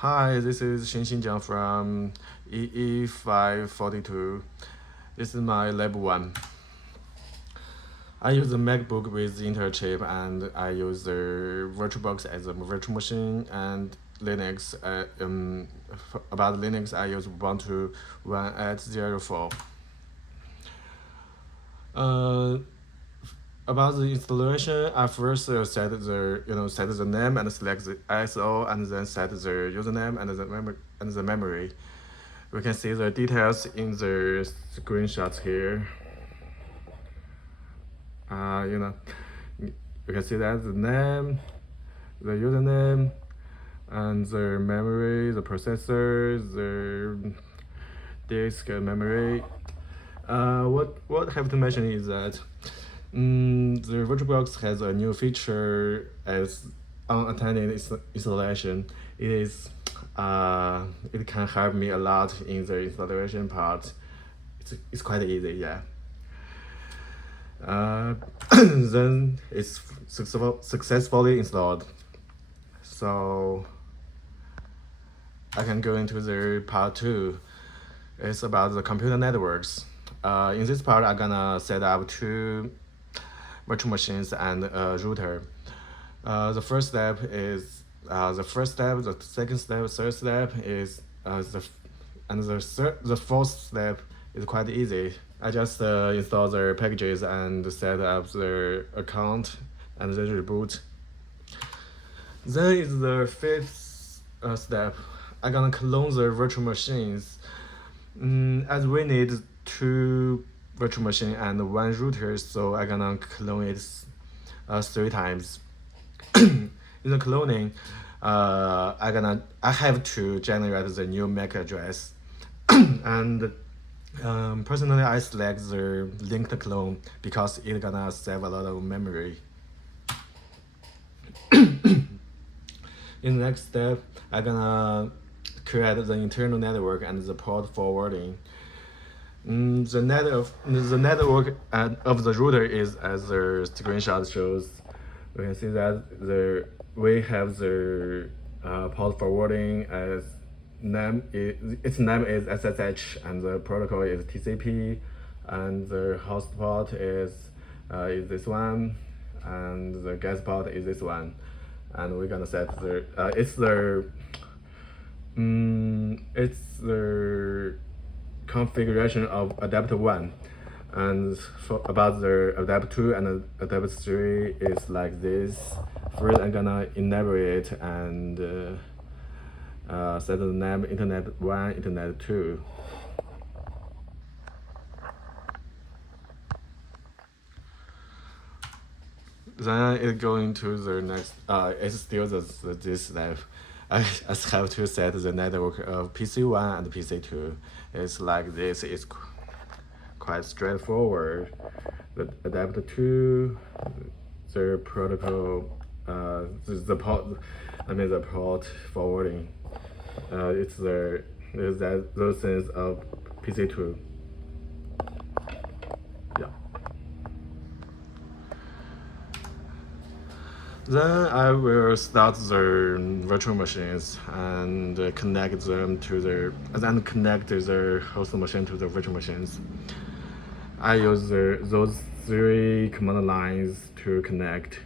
Hi, this is Xinjiang from EE542. This is my lab 1. I use a MacBook with Intel chip and I use the VirtualBox as a virtual machine and Linux. About Linux, I use Ubuntu 1.04. Uh, about the installation, I first set the name and select the ISO and then set the username and the memory. We can see the details in the screenshots here. You can see that the name, the username, and the memory, the processor, the disk memory. What I have to mention is that the VirtualBox has a new feature as unattended installation. It can help me a lot in the installation part. It's quite easy, yeah. Then it's successfully installed. So I can go into the part 2. It's about the computer networks. In this part, I'm gonna set up 2 virtual machines and a router. The first step is the second step, third step is the fourth step is quite easy. I just install the packages and set up the account and then reboot. Then is the fifth step. I'm gonna clone the virtual machines. As we need 2 virtual machine and 1 router, so I'm gonna clone it 3 times. In the cloning, I have to generate the new MAC address, and personally I select the linked clone because it's gonna save a lot of memory. In the next step, I'm gonna create the internal network and the port forwarding. The network of the router is as the screenshot shows. We can see that we have the port forwarding as its name is SSH and the protocol is TCP, and the host port is this one, and the guest port is this one, and we're gonna set it's the configuration of adapter 1, and about the adapter 2 and adapter 3 is like this. First, I'm gonna enable it and set the name Internet 1, Internet 2. Then it's going to the next. It's still this step. I just have to set the network of PC1 and PC2. It's like this. It's quite straightforward. The adapter 2, the protocol, the port forwarding. It's those things of PC2. Yeah. Then I will start the virtual machines and connect the host machine to the virtual machines. I use those 3 command lines to connect.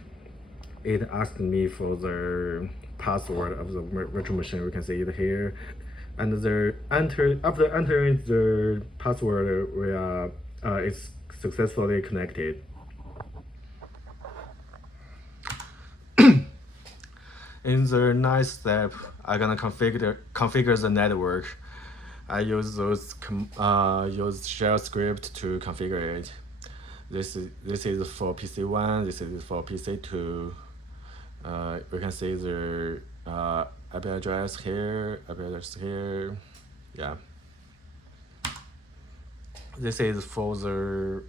It asked me for the password of the virtual machine. We can see it here, and after entering the password, it's successfully connected. In the next step, I'm gonna configure the network. I use use shell script to configure it. This is for PC1. This is for PC2. We can see the IP address here, Yeah. This is for the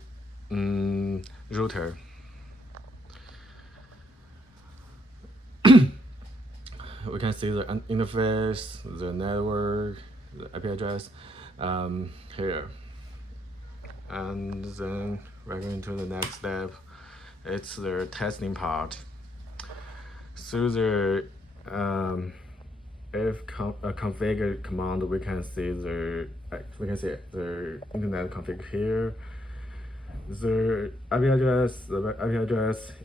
router. We can see the interface, the network, the IP address here. And then we're going to the next step. It's the testing part. Through the configure command, we can see the internet config here. The IP address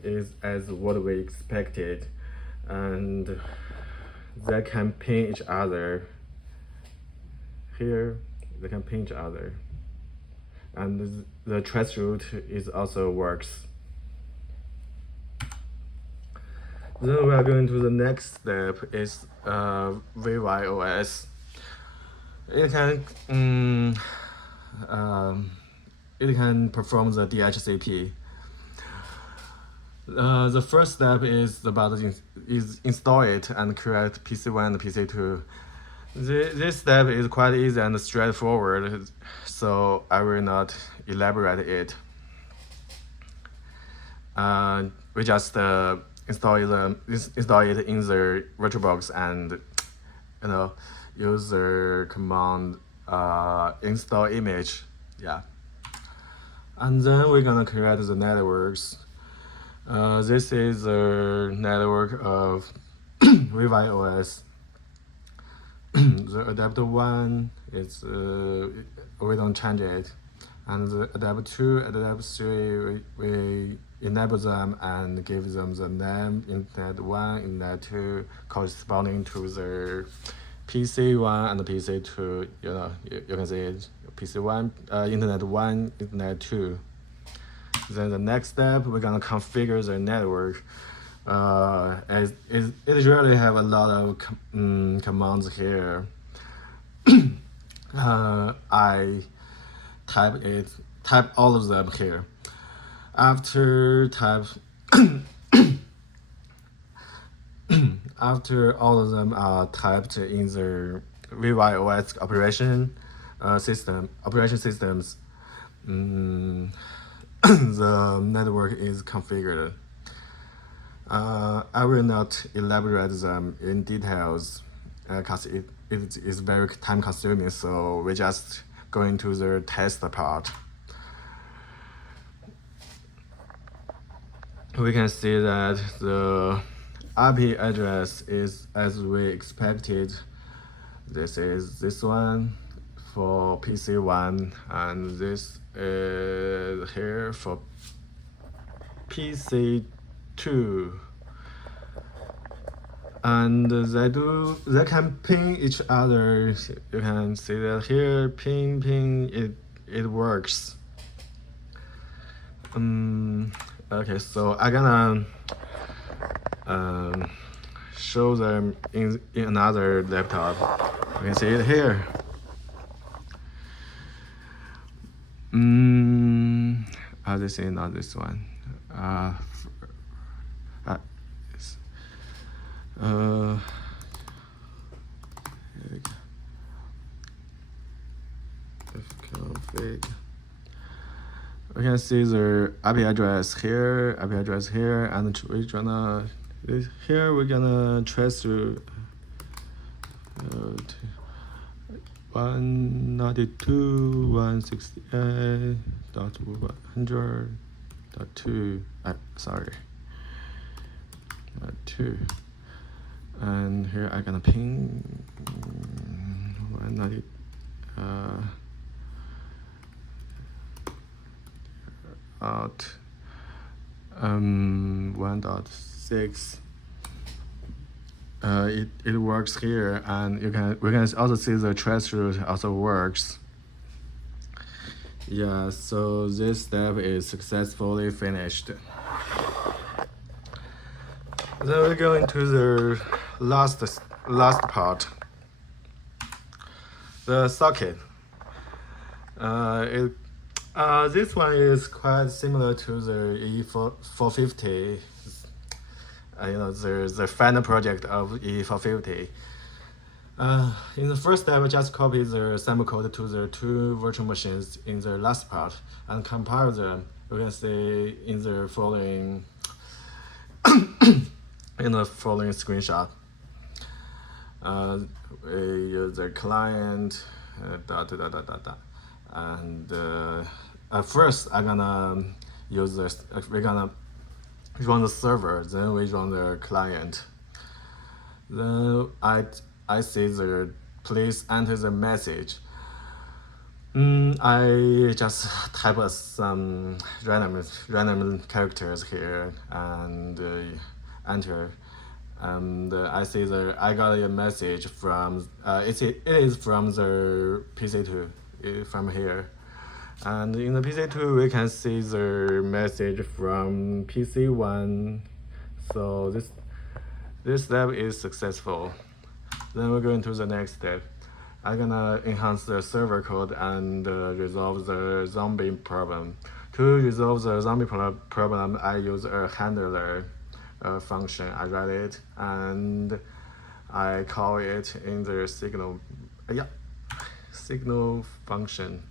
is as what we expected, and they can ping each other. Here, they can ping each other, and the trace route is also works. Then we are going to the next step is VYOS. It can perform the DHCP. The first step is about install it and create PC1 and PC2. This step is quite easy and straightforward, so I will not elaborate it. We just install it in the VirtualBox and use the command install image. Yeah. And then we're gonna create the networks. This is the network of VYOS. The adapter 1 is we don't change it, and the adapter 2 and adapter 3 we enable them and give them the name internet 1, internet 2 corresponding to the PC1 and PC2. You can see it. PC1, internet 1, internet 2. Then the next step, we're gonna configure the network. As it really have a lot of commands here. I type all of them here. After all of them are typed in the VYOS operation systems, the network is configured. I will not elaborate them in details because it is very time consuming, so we just go into the test part. We can see that the IP address is as we expected. This is this one for PC1, and this is here for PC2. And they can ping each other. You can see that here, ping, it works. Okay, so I'm gonna show them in another laptop. You can see it here. This is not this one. Config. We can see the IP address here, and we're gonna trace through 192.168.100.2. Sorry. 2. And here I'm gonna ping 190 out 1.6. It works here, and we can also see the trace route also works. Yeah, so this step is successfully finished. Then we go into the last part, the socket. This one is quite similar to the EE450. The final project of EE450. In the first step, I just copy the sample code to the 2 virtual machines in the last part and compile them. You can see in the following screenshot. We use the client, and first I'm gonna use this. We're gonna run the server, then we run the client. Then I see the please enter the message. I just type some random characters here and enter. And I see I got a message from it is from the PC2 from here. And in the PC2 we can see the message from PC1. So this step is successful. Then we're going to the next step. I'm gonna enhance the server code and resolve the zombie problem. To resolve the zombie problem, I use a handler function. I write it and I call it in the signal function.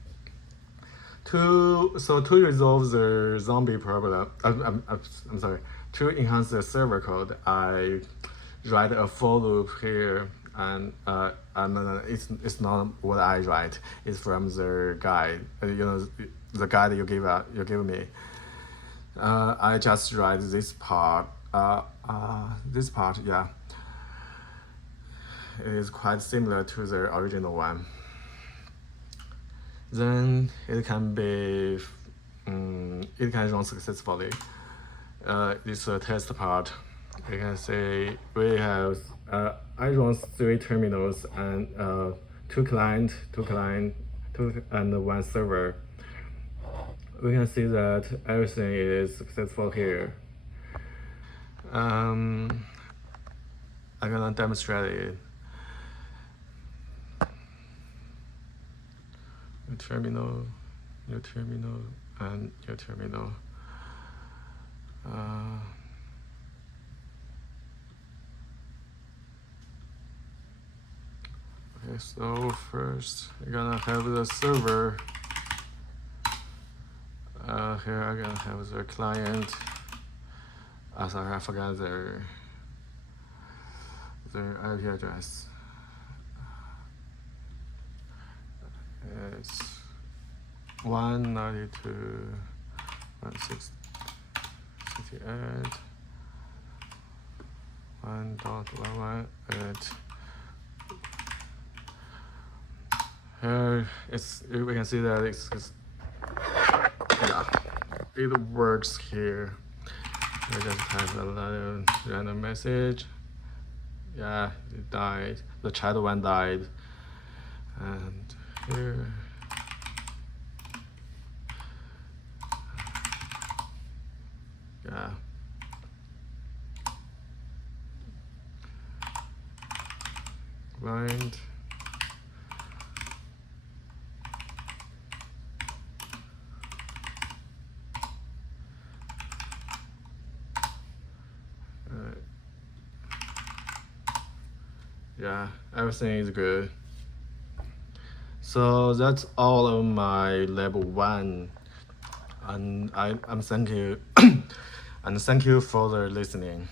To resolve the zombie problem, I'm sorry. To enhance the server code, I write a for loop here, and it's not what I write. It's from the guide. The guide you give me. I just write this part. This part, yeah. It is quite similar to the original one. Then it can be, it can run successfully. This test part. You can say we have I run 3 terminals and 2 client, and 1 server. We can see that everything is successful here. I'm gonna demonstrate it. New terminal, and new terminal. Okay, so first we're gonna have the server. Here I'm gonna have the client. Sorry, I forgot their IP address. It's 192.168 1.11. Here we can see that it works here. I just type a random message. Yeah, it died. The child one died. And here. Yeah. Blind. Yeah, everything is good. So that's all of my level 1, and I'm thank you and thank you for the listening.